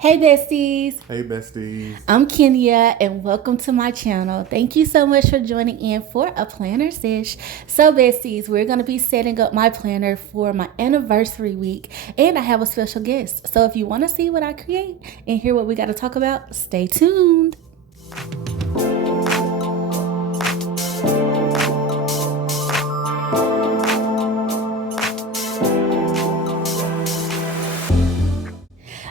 Hey besties, Hey besties. I'm Kenya and welcome to my channel. Thank you so much for joining in for a planner sesh. So besties, we're going to be setting up my planner for my anniversary week and I have a special guest. So if you want to see what I create and hear what we got to talk about, stay tuned.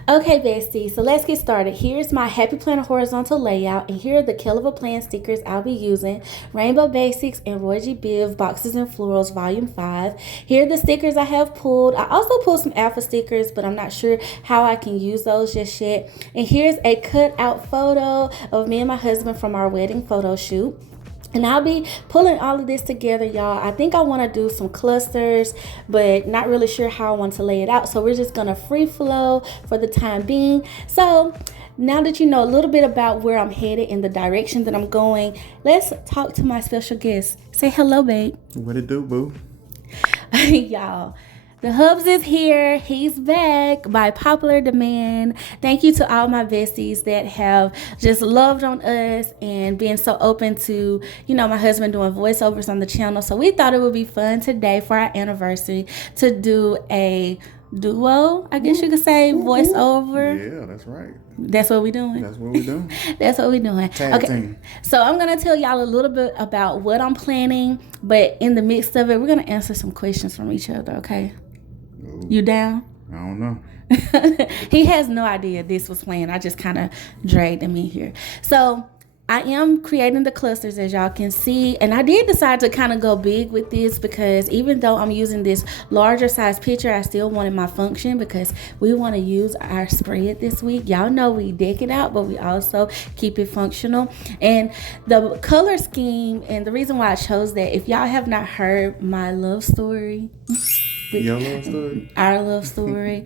Okay, bestie, so let's get started. Here's my Happy Planner horizontal layout, and here are the Kell of a Plan stickers I'll be using. Rainbow Basics and ROYGBIV Boxes and Florals Volume 5. Here are the stickers I have pulled. I also pulled some alpha stickers, but I'm not sure how I can use those just yet. And here's a cut out photo of me and my husband from our wedding photo shoot. And I'll be pulling all of this together, y'all. I think I want to do some clusters, but not really sure how I want to lay it out. So we're just going to free flow for the time being. So now that you know a little bit about where I'm headed and the direction that I'm going, let's talk to my special guest. Say hello, babe. What it do, boo? Y'all, the Hubs is here. He's back by popular demand. Thank you to all my besties that have just loved on us and been so open to, my husband doing voiceovers on the channel. So we thought it would be fun today for our anniversary to do a duo, I guess you could say, voiceover. Yeah, that's right. That's what we're doing. That's what we doing. That's what we're doing. Tag team. So I'm going to tell y'all a little bit about what I'm planning, but in the midst of it, we're going to answer some questions from each other, okay? Ooh, You down? I don't know. He has no idea this was planned. I just kind of dragged him in here. So I am creating the clusters, as y'all can see, and I did decide to kind of go big with this because even though I'm using this larger size picture, I still wanted my function because we want to use our spread this week. Y'all know we deck it out, but we also keep it functional. And the color scheme, and the reason why I chose that, if y'all have not heard my love story, Your love story? Our love story,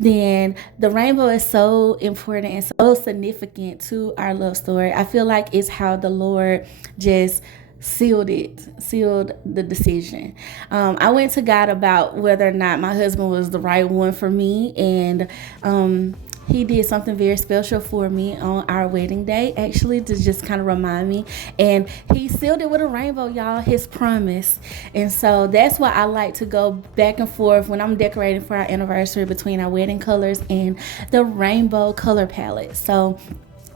then the rainbow is so important and so significant to our love story. I feel like it's how the Lord just sealed the decision. I went to God about whether or not my husband was the right one for me, and he did something very special for me on our wedding day, actually, to just kind of remind me. And he sealed it with a rainbow, y'all, his promise. And so that's why I like to go back and forth when I'm decorating for our anniversary between our wedding colors and the rainbow color palette. So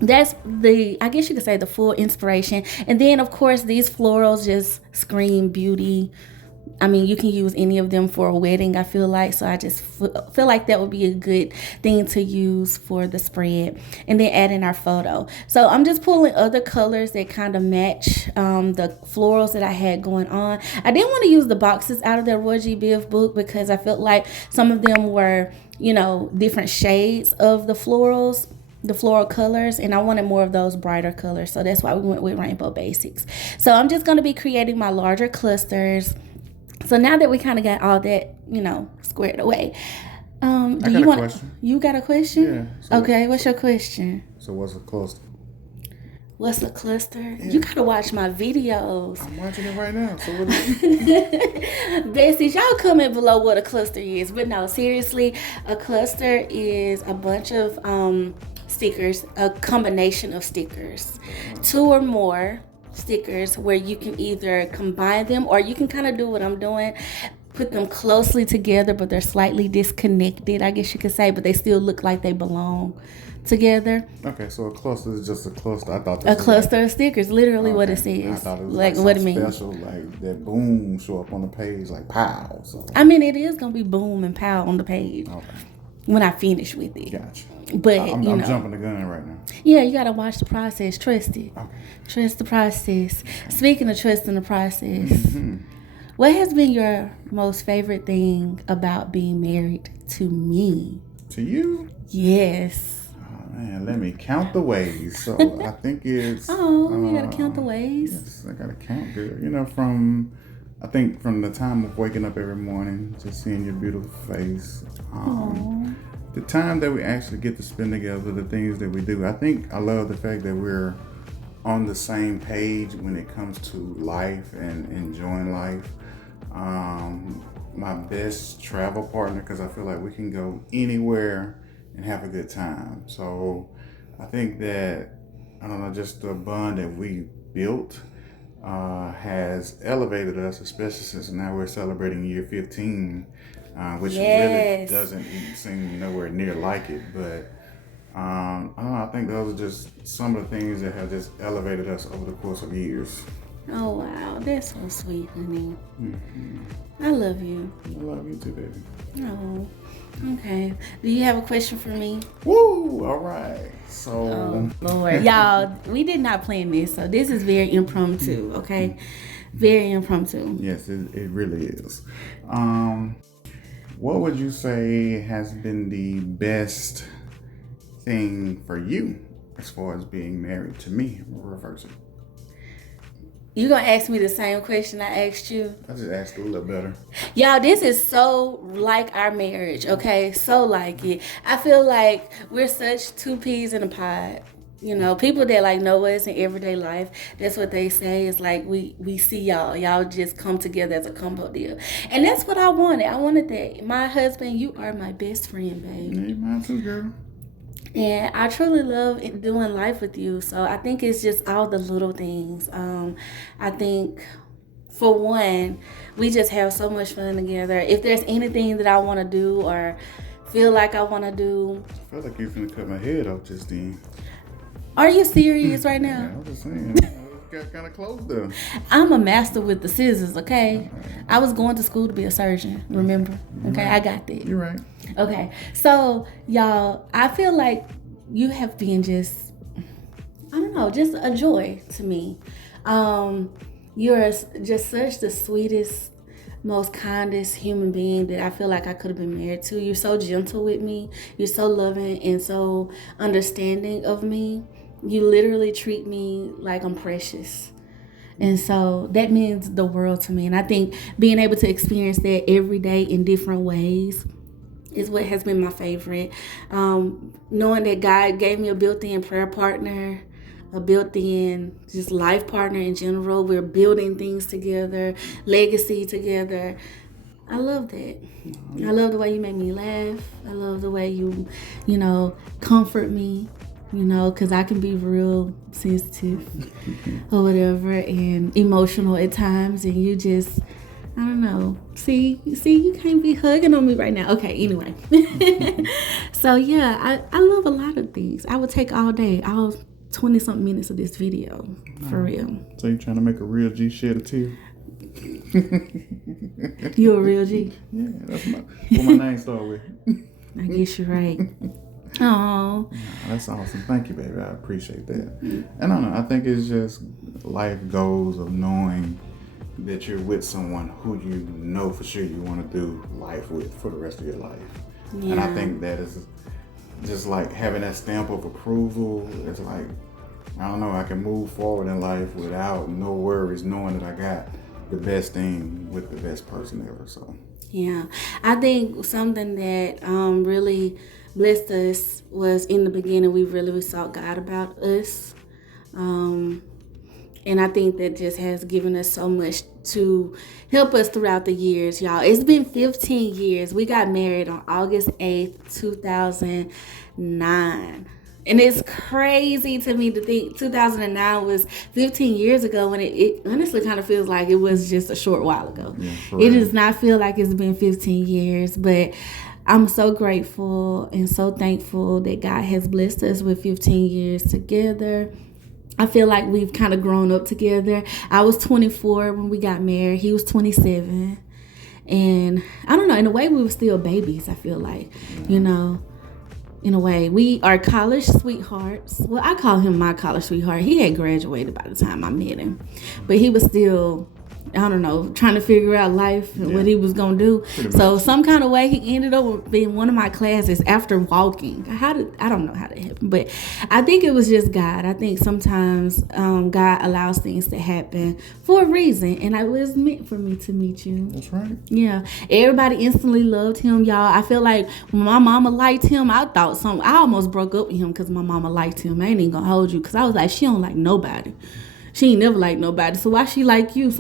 that's I guess you could say, the full inspiration. And then, of course, these florals just scream beauty. I mean, you can use any of them for a wedding, I feel like. So I just feel like that would be a good thing to use for the spread. And then add in our photo. So I'm just pulling other colors that kind of match the florals that I had going on. I didn't want to use the boxes out of the ROYGBIV book because I felt like some of them were, different shades of the florals, the floral colors, and I wanted more of those brighter colors. So that's why we went with Rainbow Basics. So I'm just going to be creating my larger clusters. So now that we kind of got all that, squared away, I got a question. You got a question? Yeah. So okay, what's your question? So what's a cluster? What's a cluster? Yeah. You gotta watch my videos. I'm watching it right now. So what is it? Besties, y'all comment below what a cluster is. But no, seriously, a cluster is a bunch of stickers, a combination of stickers, 2 or more stickers where you can either combine them or you can kind of do what I'm doing, put them closely together, but they're slightly disconnected, I guess you could say, but they still look like they belong together. Okay, so a cluster is just a cluster. I thought a cluster of stickers, literally what it says. I thought it was like what it means. Special, like that boom show up on the page, like pow. So I mean, it is gonna be boom and pow on the page when I finish with it. Gotcha. But I'm jumping the gun right now. Yeah, you gotta watch the process. Trust it. Okay. Trust the process. Speaking of trusting the process, what has been your most favorite thing about being married to me? To you? Yes. Oh man, let me count the ways. So I think it's you gotta count the ways. Yes, I gotta count, girl. From the time of waking up every morning, just seeing your beautiful face. The time that we actually get to spend together, the things that we do. I love the fact that we're on the same page when it comes to life and enjoying life. My best travel partner, because I feel like we can go anywhere and have a good time. So I think that, I don't know, just the bond that we built has elevated us, especially since now we're celebrating year 15, which really doesn't seem nowhere near like it. But I don't know, I think those are just some of the things that have just elevated us over the course of years. Oh, wow. That's so sweet, honey. I love you. I love you too, baby. Oh, okay. Do you have a question for me? Woo! All right. So, oh, Lord. Y'all, we did not plan this, so this is very impromptu, okay? Very impromptu. Yes, it really is. What would you say has been the best thing for you as far as being married to me? We'll reverse it. You gonna ask me the same question I asked you? I just asked a little better. Y'all, this is so like our marriage, okay? So like it. I feel like we're such two peas in a pod. You know, people that like know us in everyday life, that's what they say. It's like we see y'all just come together as a combo deal. And that's what I wanted. I wanted that. My husband, you are my best friend, babe. Yeah, mine too, girl. And I truly love doing life with you. So I think it's just all the little things. I think, for one, we just have so much fun together. If there's anything that I want to do or feel like I want to do. I feel like you're finna cut my head off just then. Are you serious right now? Yeah, I was just saying. Got kind of close though. I'm a master with the scissors, okay? I was going to school to be a surgeon, remember? Okay, I got that. You're right. Okay, so y'all, I feel like you have been just, I don't know, just a joy to me. You're just such the sweetest, most kindest human being that I feel like I could have been married to. You're so gentle with me. You're so loving and so understanding of me. You literally treat me like I'm precious. And so that means the world to me. And I think being able to experience that every day in different ways is what has been my favorite. Knowing that God gave me a built-in prayer partner, a built-in just life partner in general. We're building things together, legacy together. I love that. I love the way you make me laugh. I love the way you comfort me. Because I can be real sensitive or whatever and emotional at times. And you just, I don't know. See, you can't be hugging on me right now. Okay, anyway. So, yeah, I love a lot of things. I would take all day, all 20-something minutes of this video, for real. So you trying to make a real G shed a tear? You a real G? Yeah, that's what my name start with. I guess you're right. Oh, that's awesome. Thank you, baby. I appreciate that. And I don't know, I think it's just life goals of knowing that you're with someone who you know for sure you want to do life with for the rest of your life. Yeah. And I think that is just like having that stamp of approval. It's like, I don't know, I can move forward in life without no worries, knowing that I got the best thing with the best person ever. So yeah, I think something that really blessed us was in the beginning we really sought God about us, and I think that just has given us so much to help us throughout the years, y'all. It's been 15 years. We got married on August 8th, 2009. And it's crazy to me to think 2009 was 15 years ago when it honestly kind of feels like it was just a short while ago. Yeah, it does not feel like it's been 15 years, but I'm so grateful and so thankful that God has blessed us with 15 years together. I feel like we've kind of grown up together. I was 24 when we got married. He was 27. And I don't know, in a way we were still babies, I feel like, in a way. We are college sweethearts. Well, I call him my college sweetheart. He had graduated by the time I met him. But he was still, I don't know, trying to figure out life and what he was going to do. So some kind of way he ended up being one of my classes after walking. I don't know how that happened. But I think it was just God. I think sometimes God allows things to happen for a reason. And it was meant for me to meet you. That's right. Yeah. Everybody instantly loved him, y'all. I feel like when my mama liked him, I almost broke up with him because my mama liked him. I ain't even going to hold you because I was like, she don't like nobody. She ain't never liked nobody, so why she like you?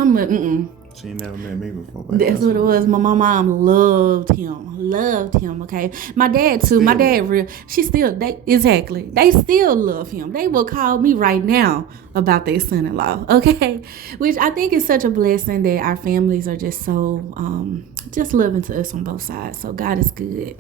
She never met me before, but That's what it was. My mom loved him. Okay, my dad too. My dad she still they still love him. They will call me right now about their son-in-law. Okay, which I think is such a blessing that our families are just so just loving to us on both sides. So God is good.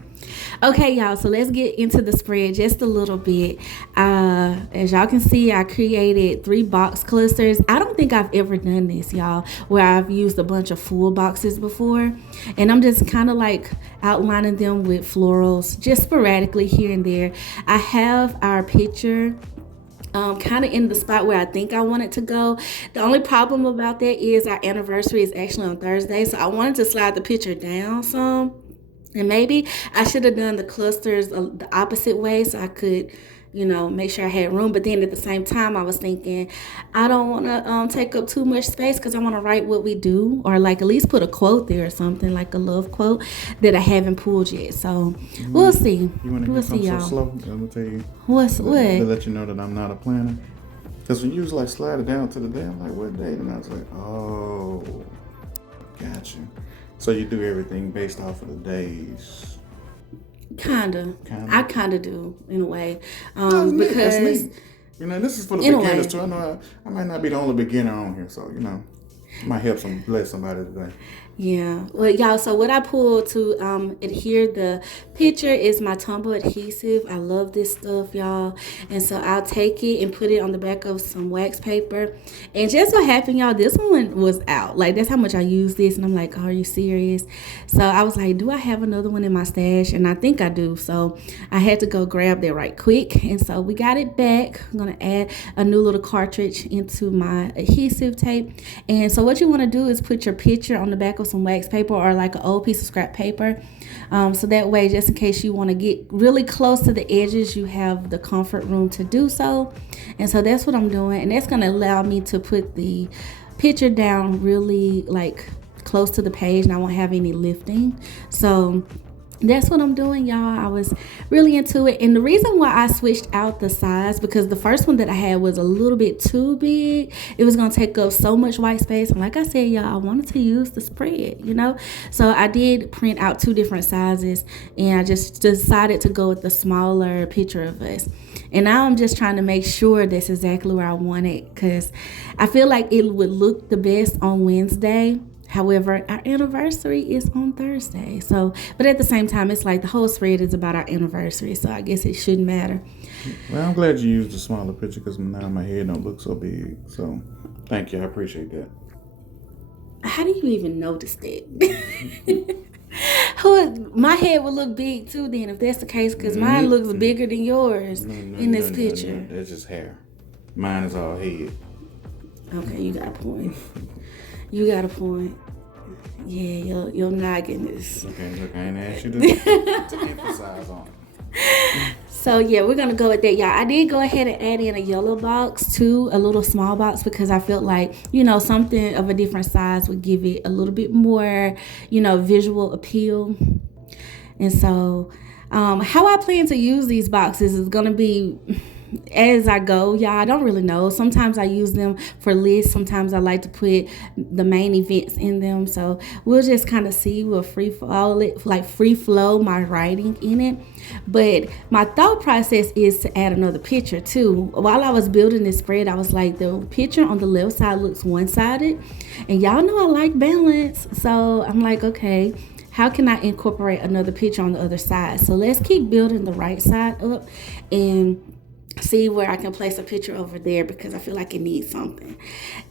Okay, y'all, so let's get into the spread just a little bit. As y'all can see, I created 3 box clusters. I don't think I've ever done this, y'all, where I've used a bunch of full boxes before, and I'm just kind of like outlining them with florals just sporadically here and there. I have our picture kind of in the spot where I think I want it to go. The only problem about that is our anniversary is actually on Thursday, so I wanted to slide the picture down some. And maybe I should have done the clusters the opposite way so I could, make sure I had room. But then at the same time, I was thinking, I don't want to take up too much space because I want to write what we do, or like at least put a quote there or something, like a love quote that I haven't pulled yet. So we'll see. You want to we'll hear something y'all. so slow? I'm going to tell you. What? To let you know that I'm not a planner. Because when you was like, slide it down to the day, I'm like, what date? And I was like, oh, gotcha. So you do everything based off of the days. Kinda. I kind of do in a way, That's because neat. This is for the beginners too. I know I might not be the only beginner on here, so might help bless somebody today. Yeah. Well, y'all, so what I pulled to adhere the picture is my tumble adhesive. I love this stuff, y'all. And so I'll take it and put it on the back of some wax paper. And just so happened, y'all, this one was out. Like, that's how much I use this. And I'm like, oh, are you serious? So I was like, do I have another one in my stash? And I think I do. So I had to go grab that right quick. And so we got it back. I'm going to add a new little cartridge into my adhesive tape. And so what you want to do is put your picture on the back of some wax paper or like an old piece of scrap paper, so that way, just in case you want to get really close to the edges, you have the comfort room to do so. And so that's what I'm doing, and that's going to allow me to put the picture down really like close to the page, and I won't have any lifting. So that's what I'm doing, y'all. I was really into it. And the reason why I switched out the size, because the first one that I had was a little bit too big. It was going to take up so much white space. And like I said, y'all, I wanted to use the spread, So I did print out 2 different sizes, and I just decided to go with the smaller picture of us. And now I'm just trying to make sure that's exactly where I want it, because I feel like it would look the best on Wednesday. However, our anniversary is on Thursday. So, but at the same time, it's like the whole spread is about our anniversary. So I guess it shouldn't matter. Well, I'm glad you used the smaller picture because now my head don't look so big. So thank you. I appreciate that. How do you even notice that? My head would look big too then if that's the case, because mine looks bigger than yours in this picture. No, that's just hair. Mine is all head. Okay, you got a point. You got a point. Yeah, your noggin is... Okay, look, I ain't asked you to emphasize on it. So, yeah, we're going to go with that, y'all. I did go ahead and add in a yellow box, too, a little small box, because I felt like, something of a different size would give it a little bit more, visual appeal. And so, how I plan to use these boxes is going to be... as I go, y'all. I don't really know. Sometimes I use them for lists. Sometimes I like to put the main events in them. So we'll just kind of see. We'll free flow my writing in it. But my thought process is to add another picture too. While I was building this spread, I was like, the picture on the left side looks one-sided, and y'all know I like balance. So I'm like, okay, how can I incorporate another picture on the other side? So let's keep building the right side up and see where I can place a picture over there, because I feel like it needs something.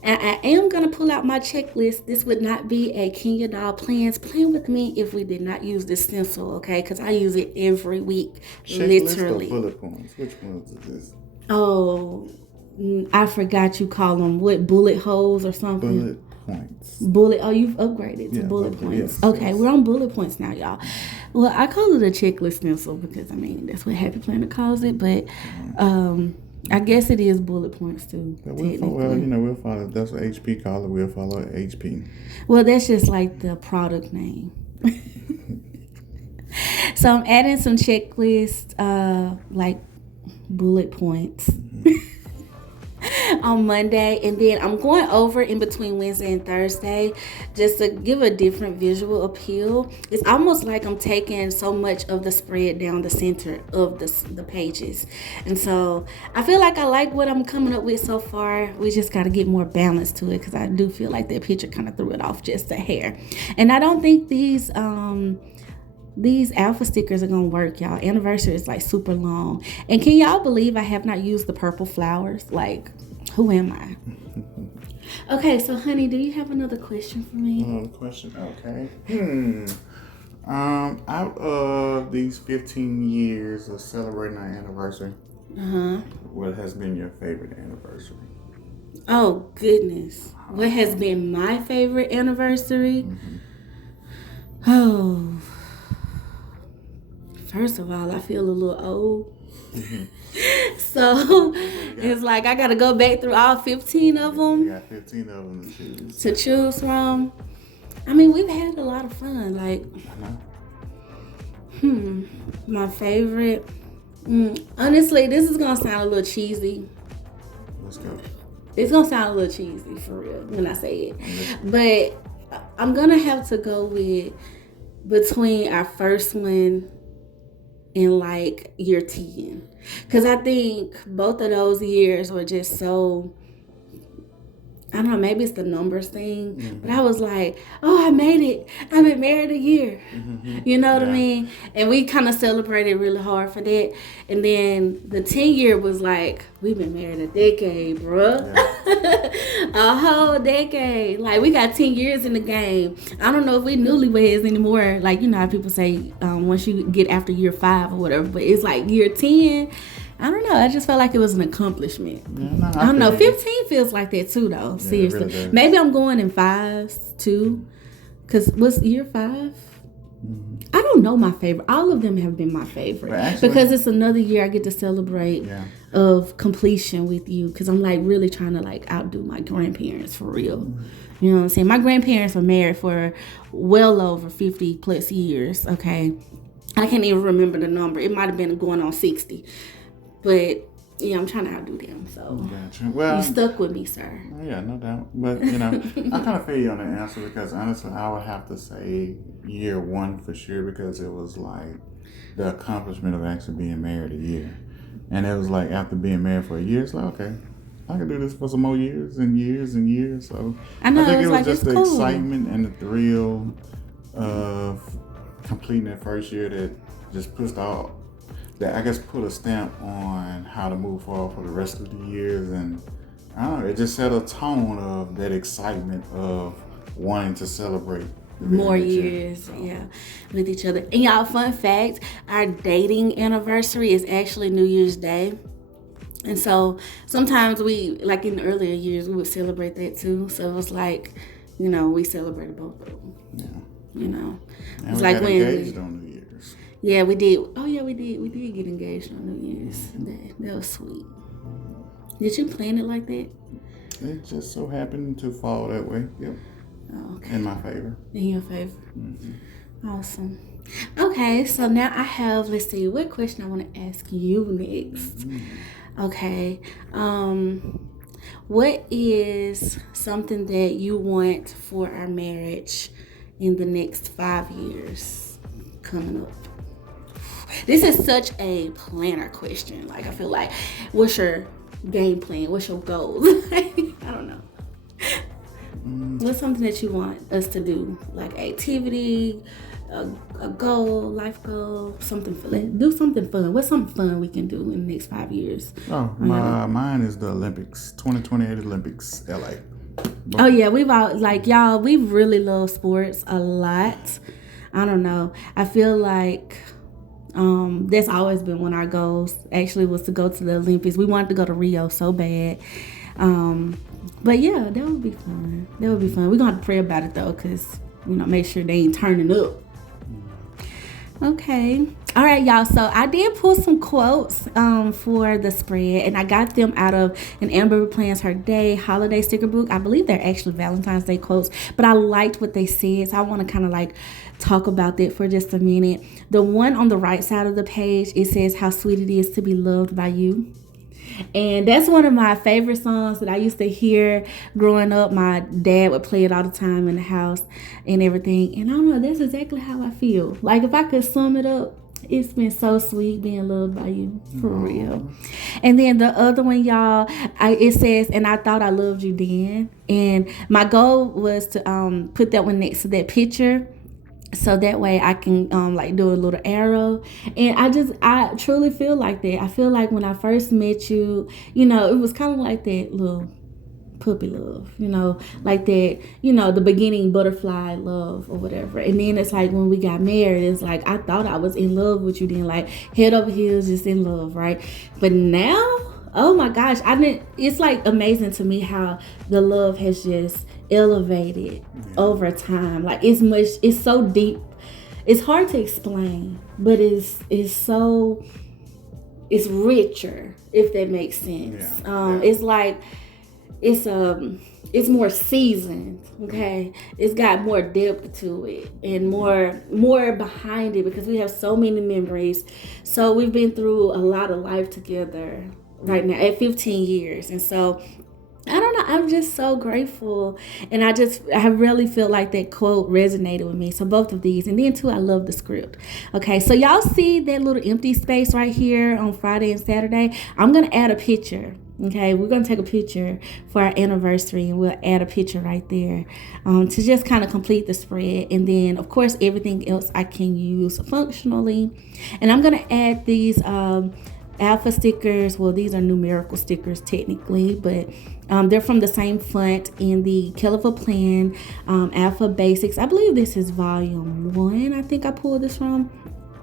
And I am going to pull out my checklist. This would not be a Kenya Doll Plans Plan With Me if we did not use this stencil, okay? Because I use it every week, literally. Checklist or bullet points? Which ones is this? Oh, I forgot you call them, what, bullet holes or something? Bullet points. Oh, you've upgraded to bullet points. Yes, okay, yes. We're on bullet points now, y'all. Well, I call it a checklist stencil because, that's what Happy Planner calls it. But I guess it is bullet points, too. We'll follow. That's what HP call it. We'll follow HP. Well, that's just like the product name. So I'm adding some checklists, like bullet points. on Monday, and then I'm going over in between Wednesday and Thursday just to give a different visual appeal. It's almost like I'm taking so much of the spread down the center of the pages, and so I feel like I like what I'm coming up with so far. We just got to get more balance to it because I do feel like that picture kind of threw it off just a hair, and I don't think these alpha stickers are gonna work, y'all. Anniversary is like super long, and can y'all believe I have not used the purple flowers? Like, who am I? Okay, so honey, do you have another question for me? Another question, okay. Out of these 15 years of celebrating our anniversary, what has been your favorite anniversary? Oh goodness, what has been my favorite anniversary? Oh, first of all, I feel a little old. So it's like I gotta go back through all 15 of them. You got 15 of them to choose from. I mean, we've had a lot of fun. Like, my favorite. Honestly, this is gonna sound a little cheesy. Let's go. It's gonna sound a little cheesy for real when I say it, but I'm gonna have to go with between our first one in like year 10, because I think both of those years were just so, I don't know, maybe it's the numbers thing, but I was like, oh, I made it. I've been married a year. You know what I mean? And we kind of celebrated really hard for that. And then the 10-year was like, we've been married a decade, bruh. A whole decade. Like, we got 10 years in the game. I don't know if we newlyweds anymore. Like, you know how people say once you get after year 5 or whatever, but it's like year 10. I don't know. I just felt like it was an accomplishment. I don't know. 15 feels like that too, though. Yeah, seriously. Really maybe I'm going in 5s too. Because what's year 5? I don't know my favorite. All of them have been my favorite. Actually, because it's another year I get to celebrate of completion with you. Because I'm like really trying to like outdo my grandparents for real. You know what I'm saying? My grandparents were married for well over 50 plus years. Okay. I can't even remember the number. It might have been going on 60. But yeah, I'm trying to outdo them. So gotcha. Well, you stuck with me, sir. Yeah, no doubt. But you know, I kind of feel you on the answer because honestly, I would have to say year 1 for sure because it was like the accomplishment of actually being married a year, and it was like after being married for a year, it's like okay, I can do this for some more years and years and years. So I think it was like, just the excitement and the thrill of completing that first year that just pushed out. That I guess put a stamp on how to move forward for the rest of the years, and I don't know, it just set a tone of that excitement of wanting to celebrate more years, with each other. And y'all, fun fact, our dating anniversary is actually New Year's Day. And so sometimes we, like in the earlier years, we would celebrate that too. So it was like, you know, we celebrated both of them. Yeah. You know, and it's like when engaged on New Year's. Yeah, we did. Oh, yeah, we did. We did get engaged on New Year's. That was sweet. Did you plan it like that? It just so happened to fall that way. Yep. Oh, okay. In my favor. In your favor. Awesome. Okay, so now I have, let's see, what question I want to ask you next. Okay. What is something that you want for our marriage in the next 5 years coming up? This is such a planner question. Like, I feel like, what's your game plan? What's your goals? I don't know. What's something that you want us to do? Like activity, a goal, life goal, something fun. Do something fun. What's something fun we can do in the next 5 years? Oh, mine is the Olympics, 2028 Olympics, LA. Oh yeah, we've all like y'all. We really love sports a lot. I don't know. I feel like that's always been one of our goals. Actually, was to go to the Olympics. We wanted to go to Rio so bad. But yeah, that would be fun. That would be fun. We're gonna have to pray about it though, cause you know, make sure they ain't turning up. Okay. All right, y'all. So I did pull some quotes for the spread, and I got them out of an Amber Plans Her Day holiday sticker book. I believe they're actually Valentine's Day quotes, but I liked what they said, so I want to kind of like talk about that for just a minute. The one on the right side of the page, it says how sweet it is to be loved by you. And that's one of my favorite songs that I used to hear growing up. My dad would play it all the time in the house and everything. And I don't know, that's exactly how I feel. Like, if I could sum it up, it's been so sweet being loved by you, for real. And then the other one, y'all, it says, and I thought I loved you then. And my goal was to put that one next to that picture, so that way I can like do a little arrow. And I truly feel like that. I feel like when I first met you, you know, it was kind of like that little puppy love, you know, like that, you know, the beginning butterfly love or whatever. And then it's like when we got married, it's like I thought I was in love with you then, like head over heels, just in love, right? But now, oh my gosh, it's like amazing to me how the love has just elevated over time. Like it's so deep. It's hard to explain, but it's richer, if that makes sense. It's like it's more seasoned, okay? It's got more depth to it and more behind it, because we have so many memories. So we've been through a lot of life together right now at 15 years. And so I don't know, I'm just so grateful. And I really feel like that quote resonated with me. So both of these. And then too, I love the script. Okay, so y'all see that little empty space right here on Friday and Saturday? I'm going to add a picture. Okay, we're going to take a picture for our anniversary, and we'll add a picture right there to just kind of complete the spread. And then, of course, everything else I can use functionally. And I'm going to add these alpha stickers. Well, these are numerical stickers technically, but they're from the same font in the Kell Plan Alpha Basics. I believe this is volume 1. I think I pulled this from.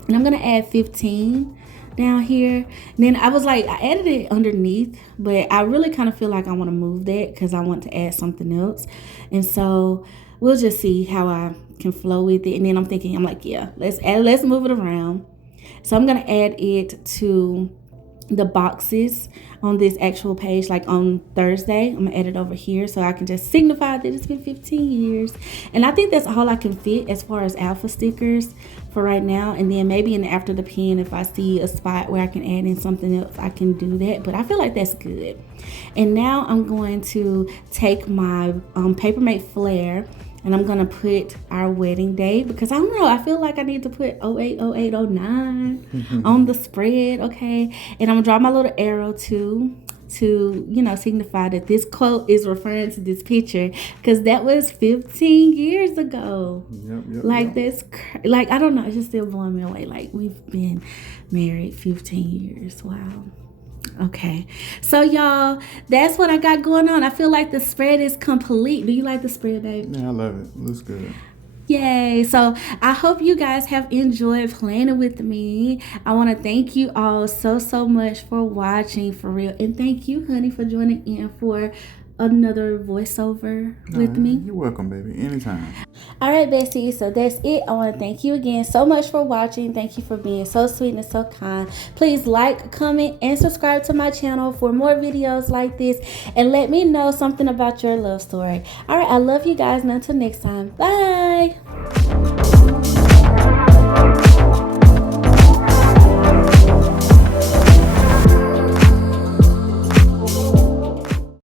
And I'm going to add 15 down here. And then I was like, I added it underneath, but I really kind of feel like I want to move that because I want to add something else. And so we'll just see how I can flow with it. And then I'm like, yeah, let's move it around. So I'm going to add it to the boxes on this actual page, like on Thursday. I'm gonna add it over here so I can just signify that it's been 15 years. And I think that's all I can fit as far as alpha stickers for right now. And then maybe in after the pen, if I see a spot where I can add in something else, I can do that. But I feel like that's good. And now I'm going to take my Papermate Flare, and I'm going to put our wedding date, because I don't know, I feel like I need to put 080809 on the spread, okay? And I'm going to draw my little arrow to, you know, signify that this quote is referring to this picture, because that was 15 years ago. Like, that's, like, I don't know, it's just still blowing me away. Like, we've been married 15 years. Wow. Okay, so y'all, that's what I got going on. I feel like the spread is complete. Do you like the spread, babe? Yeah, I love it. Looks good. Yay. So I hope you guys have enjoyed planning with me. I want to thank you all so much for watching, for real. And thank you, honey, for joining in for another voiceover with me. You're welcome, baby. Anytime. All right, besties, so that's it. I want to thank you again so much for watching. Thank you for being so sweet and so kind. Please like, comment, and subscribe to my channel for more videos like this, and let me know something about your love story. All right, I love you guys, and until next time, bye.